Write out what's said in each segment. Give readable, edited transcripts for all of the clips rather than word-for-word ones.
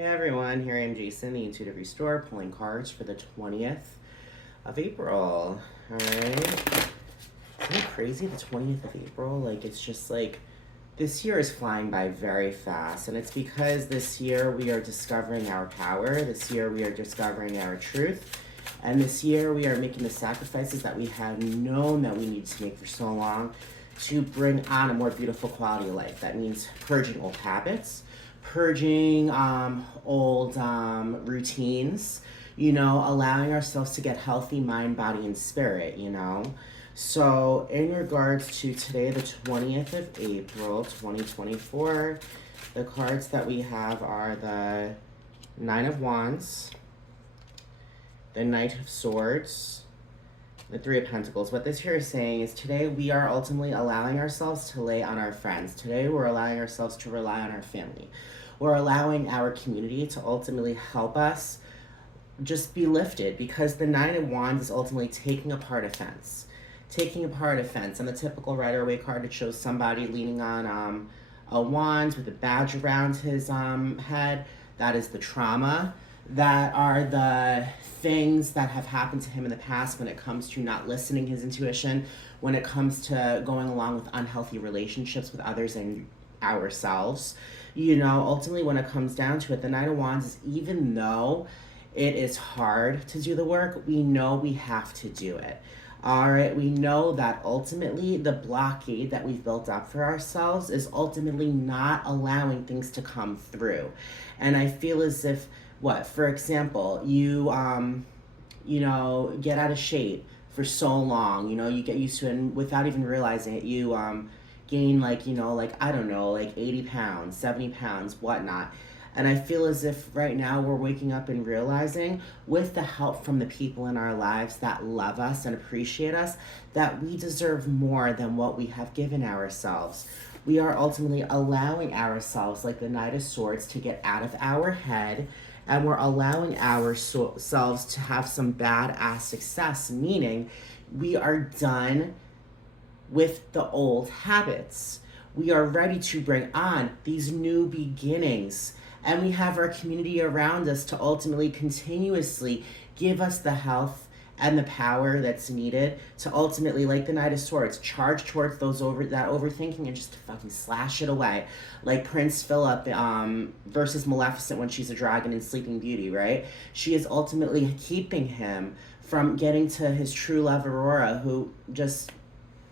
Hey everyone, here I am Jason, the Intuitive Restore, pulling cards for the 20th of April. Alright. Isn't it crazy, the 20th of April? Like, it's just like, this year is flying by very fast. And it's because this year we are discovering our power. This year we are discovering our truth. And this year we are making the sacrifices that we have known that we need to make for so long to bring on a more beautiful quality of life. That means purging old habits, purging old routines, allowing ourselves to get healthy mind, body, and spirit. So in regards to today, the 20th of April, 2024, the cards that we have are the Nine of Wands, the Knight of Swords, the Three of Pentacles. What this here is saying is today we are ultimately allowing ourselves to lay on our friends. Today we're allowing ourselves to rely on our family. We're allowing our community to ultimately help us just be lifted, because the Nine of Wands is ultimately taking apart a fence. Taking apart a fence. And the typical Rider-Waite card, it shows somebody leaning on a wand with a badge around his head. That is the trauma. That are the things that have happened to him in the past when it comes to not listening his intuition, when it comes to going along with unhealthy relationships with others and ourselves. Ultimately when it comes down to it, the Nine of Wands is, even though it is hard to do the work, we know we have to do it. All right, we know that ultimately the blockade that we've built up for ourselves is ultimately not allowing things to come through. And I feel as if, for example, you get out of shape for so long, you get used to it, and without even realizing it, you gain like 80 pounds, 70 pounds, whatnot. And I feel as if right now we're waking up and realizing, with the help from the people in our lives that love us and appreciate us, that we deserve more than what we have given ourselves. We are ultimately allowing ourselves, like the Knight of Swords, to get out of our head, and we're allowing ourselves to have some badass success, meaning we are done with the old habits. We are ready to bring on these new beginnings. And we have our community around us to ultimately continuously give us the health and the power that's needed to ultimately, like the Knight of Swords, charge towards that overthinking and just fucking slash it away. Like Prince Philip versus Maleficent when she's a dragon in Sleeping Beauty, right? She is ultimately keeping him from getting to his true love, Aurora, who just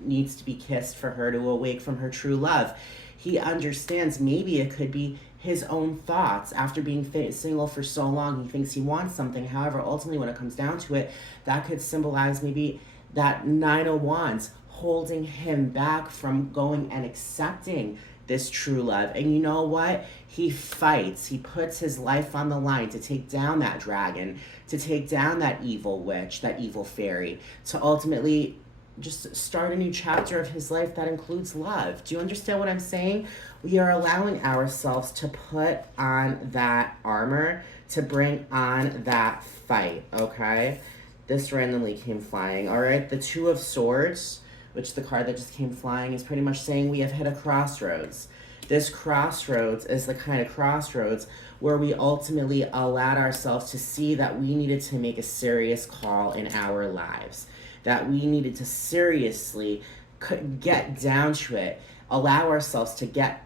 needs to be kissed for her to awake from her true love. He understands maybe it could be his own thoughts. After being single for so long, he thinks he wants something. However, ultimately when it comes down to it, that could symbolize maybe that Nine of Wands holding him back from going and accepting this true love. And you know what? He fights. He puts his life on the line to take down that dragon, to take down that evil witch, that evil fairy, to ultimately just start a new chapter of his life that includes love. Do you understand what I'm saying? We are allowing ourselves to put on that armor, to bring on that fight, okay? This randomly came flying, all right? The Two of Swords, which the card that just came flying, is pretty much saying we have hit a crossroads. This crossroads is the kind of crossroads where we ultimately allowed ourselves to see that we needed to make a serious call in our lives, that we needed to seriously get down to it, allow ourselves to get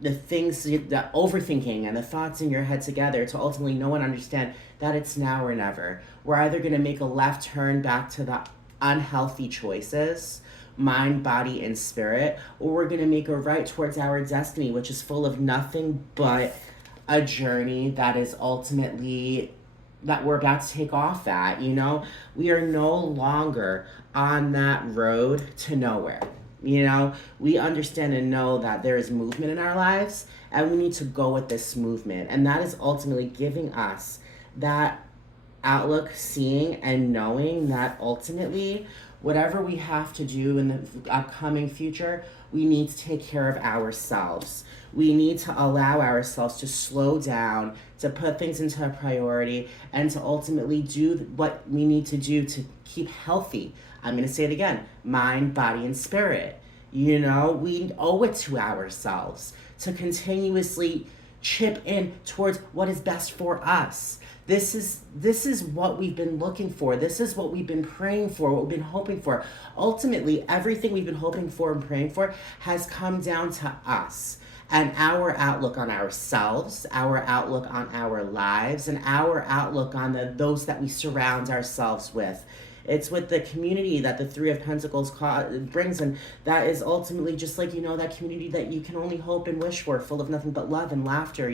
the things, the overthinking and the thoughts in your head together to ultimately know and understand that it's now or never. We're either going to make a left turn back to the unhealthy choices, mind, body, and spirit, or we're going to make a right towards our destiny, which is full of nothing but a journey that is ultimately that we're about to take off at. We are no longer on that road to nowhere. We understand and know that there is movement in our lives, and we need to go with this movement. And that is ultimately giving us that outlook, seeing and knowing that ultimately whatever we have to do in the upcoming future, we need to take care of ourselves. We need to allow ourselves to slow down, to put things into a priority, and to ultimately do what we need to do to keep healthy. I'm going to say it again, mind, body, and spirit. We owe it to ourselves to continuously chip in towards what is best for us. This is what we've been looking for. This is what we've been praying for, what we've been hoping for. Ultimately, everything we've been hoping for and praying for has come down to us and our outlook on ourselves, our outlook on our lives, and our outlook on those that we surround ourselves with. It's with the community that the Three of Pentacles brings, and that is ultimately just like, that community that you can only hope and wish for, full of nothing but love and laughter.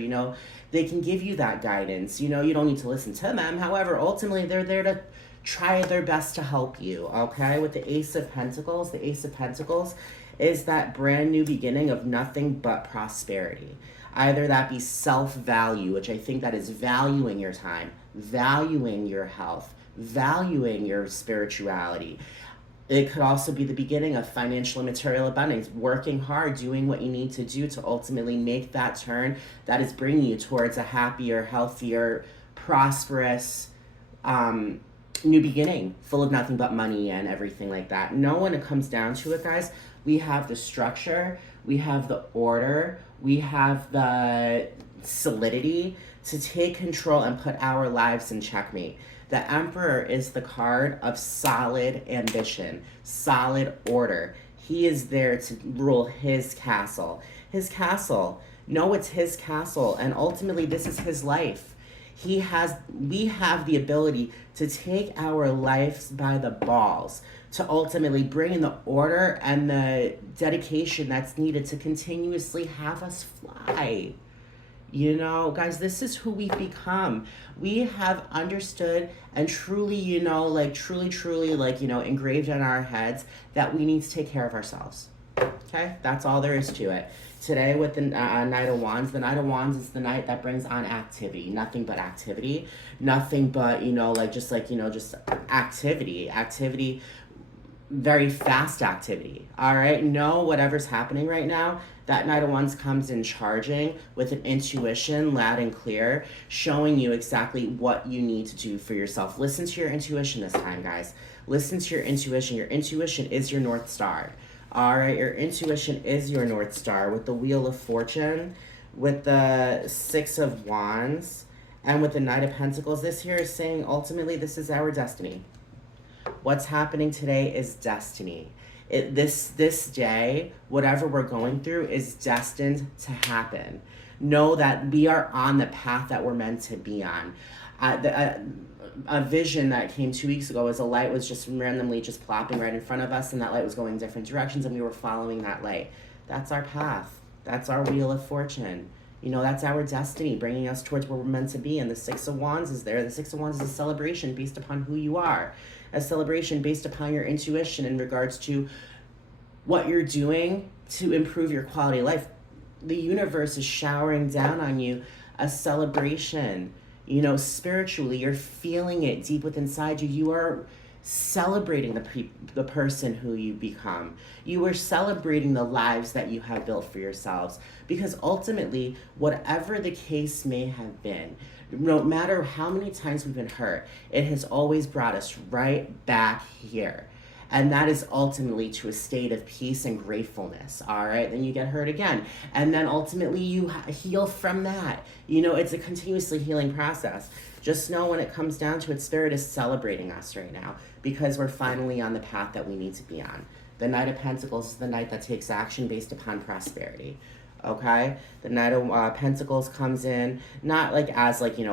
They can give you that guidance. You don't need to listen to them. However, ultimately, they're there to try their best to help you, okay? With the Ace of Pentacles, is that brand new beginning of nothing but prosperity. Either that be self-value, which I think that is valuing your time, valuing your health, valuing your spirituality. It could also be the beginning of financial and material abundance, working hard, doing what you need to do to ultimately make that turn that is bringing you towards a happier, healthier, prosperous new beginning, full of nothing but money and everything like that. When it comes down to it, guys, we have the structure, we have the order, we have the solidity to take control and put our lives in checkmate. The Emperor is the card of solid ambition, solid order. He is there to rule his castle. His castle. No, it's his castle. And ultimately, this is his life. We have the ability to take our lives by the balls, to ultimately bring in the order and the dedication that's needed to continuously have us fly. Guys, this is who we've become. We have understood and truly, truly, engraved in our heads that we need to take care of ourselves. Okay? That's all there is to it. Today with the Knight of Wands, the Knight of Wands is the knight that brings on activity. Nothing but activity. Nothing but, just activity. Activity, very fast activity. All right? Whatever's happening right now, that Knight of Wands comes in charging with an intuition, loud and clear, showing you exactly what you need to do for yourself. Listen to your intuition this time, guys. Listen to your intuition. Your intuition is your North Star. All right, your intuition is your North Star with the Wheel of Fortune, with the Six of Wands, and with the Knight of Pentacles. This here is saying, ultimately, this is our destiny. What's happening today is destiny. This day, whatever we're going through is destined to happen. Know that we are on the path that we're meant to be on. A vision that came 2 weeks ago was a light was just randomly just plopping right in front of us, and that light was going different directions, and we were following that light. That's our path. That's our Wheel of Fortune. That's our destiny, bringing us towards where we're meant to be. And the Six of Wands is there. The Six of Wands is a celebration based upon who you are, a celebration based upon your intuition in regards to what you're doing to improve your quality of life. The universe is showering down on you a celebration. Spiritually, you're feeling it deep within inside you. You are celebrating the person who you become. You are celebrating the lives that you have built for yourselves. Because ultimately, whatever the case may have been, no matter how many times we've been hurt, it has always brought us right back here. And that is ultimately to a state of peace and gratefulness, all right? Then you get hurt again. And then ultimately you heal from that. It's a continuously healing process. Just know when it comes down to it, Spirit is celebrating us right now because we're finally on the path that we need to be on. The Knight of Pentacles is the knight that takes action based upon prosperity. Okay, the Knight of Pentacles comes in not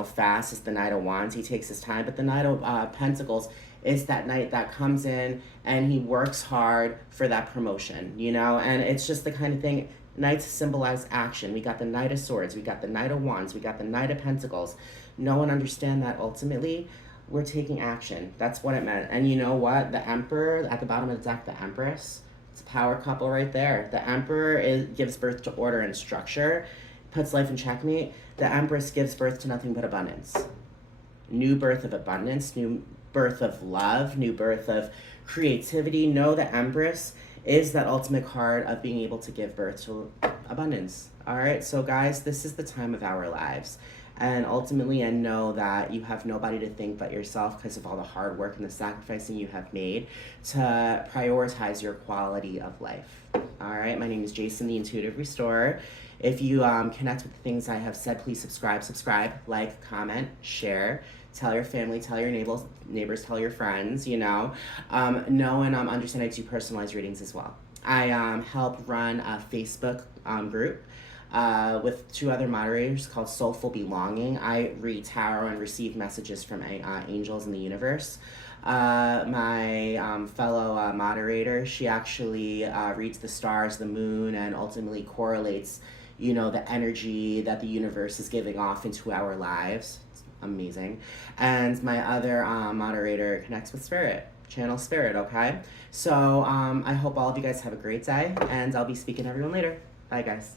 fast as the Knight of Wands. He takes his time, but the Knight of Pentacles is that knight that comes in and he works hard for that promotion, and it's just the kind of thing. Knights symbolize action. We got the Knight of Swords, we got the Knight of Wands, we got the Knight of Pentacles. Know and understand that ultimately we're taking action. That's what it meant. And you know what? The Emperor at the bottom of the deck, the Empress, it's a power couple right there. The Emperor gives birth to order and structure, puts life in checkmate. The Empress gives birth to nothing but abundance. New birth of abundance, new birth of love, new birth of creativity. Know the Empress is that ultimate card of being able to give birth to abundance. All right, so guys, this is the time of our lives. And ultimately, I know that you have nobody to thank but yourself because of all the hard work and the sacrificing you have made to prioritize your quality of life. All right, my name is Jason, the Intuitive Restorer. If you connect with the things I have said, please subscribe, like, comment, share. Tell your family, tell your neighbors, tell your friends, you know. Know and understand I do personalized readings as well. I help run a Facebook group with two other moderators called Soulful Belonging. I read tarot and receive messages from angels in the universe. My fellow moderator, she actually reads the stars, the moon, and ultimately correlates, you know, the energy that the universe is giving off into our lives. It's amazing. And my other moderator connects with spirit, channel spirit, okay? So I hope all of you guys have a great day, and I'll be speaking to everyone later. Bye, guys.